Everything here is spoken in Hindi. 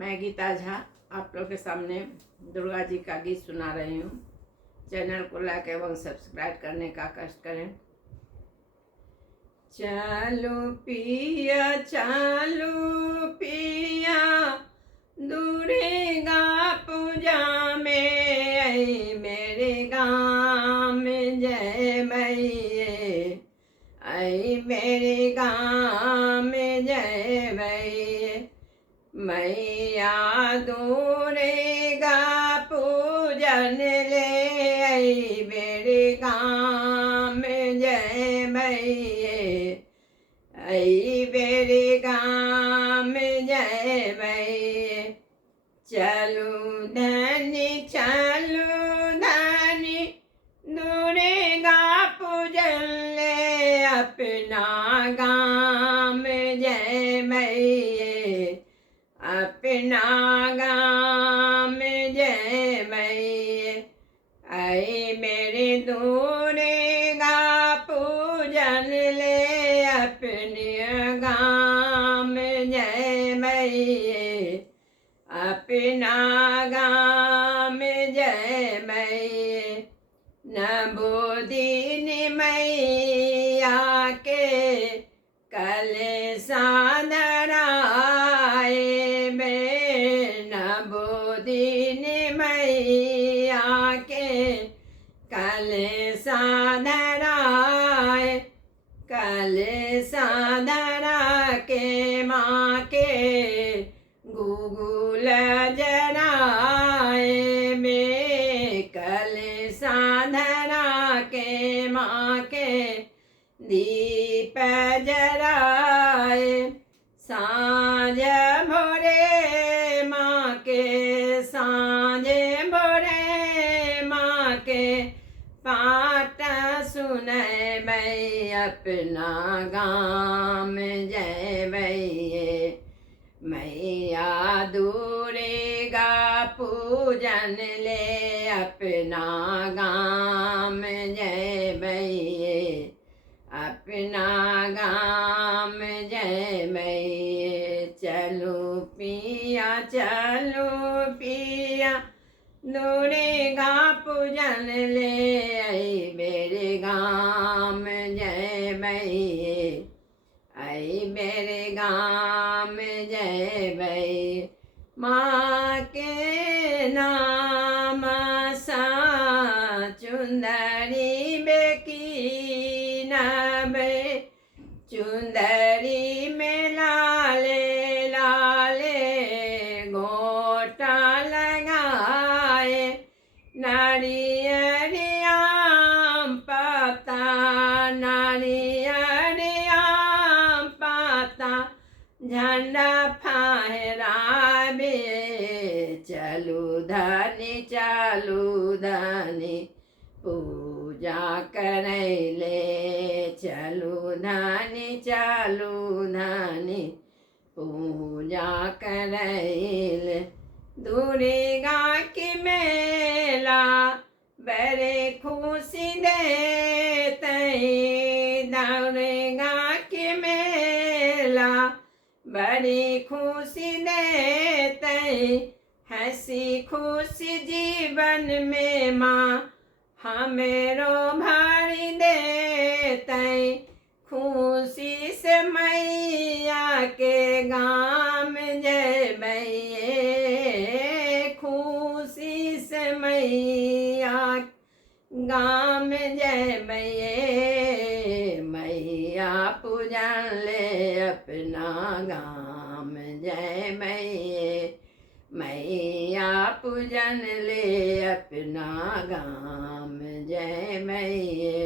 मैं गीता झा आप लोग के सामने दुर्गा जी का गीत सुना रही हूँ। चैनल को लाइक एवं सब्सक्राइब करने का कष्ट करें। चलो पिया दुर्गा पूजा में आई मेरे गाँव में जय मैये, आई मेरे गाँव में जय मैये। मैया दुर्गा पूजन ले आई मेरे गाँव में जय मैये, आई मेरे गाँव में जय मैये। चलू धनी दुर्गा पूजन ले अपना गाँव में जय मैये, अपना गाँव में जय मैये। आई मेरे दुर्गा पूजन ले अपने गाँव में जय मैये, अपना गाँव में जय मैये। नबोदिनी मैया के कलशा धराए में, नबोदिनी मैया के कलशा धराए, कलशा धरा के माँ के गुगुल जराए में, कलशा धरा के माँ के दीप जराए। साँझ भोरे माँ के, साँझ भोरे माँ के पाठ सुने मैं अपना गाँव में जय मैये। मैया दुर्गा पूजन ले अपना गाँव में जय मैये, अपना गाँव में जय मैये। चलो पिया दुर्गा पूजन ले आई मेरे गाँव में जय मैये, आई मेरे गाँव में जय मैये। माँ के नाम सा चुंदरी बेकी नबे, चुंदरी में लाले लाले गोटा लगाए। नारियल आम पत्ता, नारियल आम पत्ता झंडा फहरावे। चलू धनी पूजा करैले, चलू धनी पूजा करैले। दुर्गा की मेला बड़े खुशी देते, दुर्गा की मेला बड़ी खुशी देते। हंसी खुशी जीवन में माँ हमेरो भरी देते। खुशी से मैया के गाँव में जय मैये, खुशी से मैया गाँव में जय मैये। मैया पूजन ले अपना गाँव में जय मैये, मैया पूजन ले अपना गाँव में जय मैये।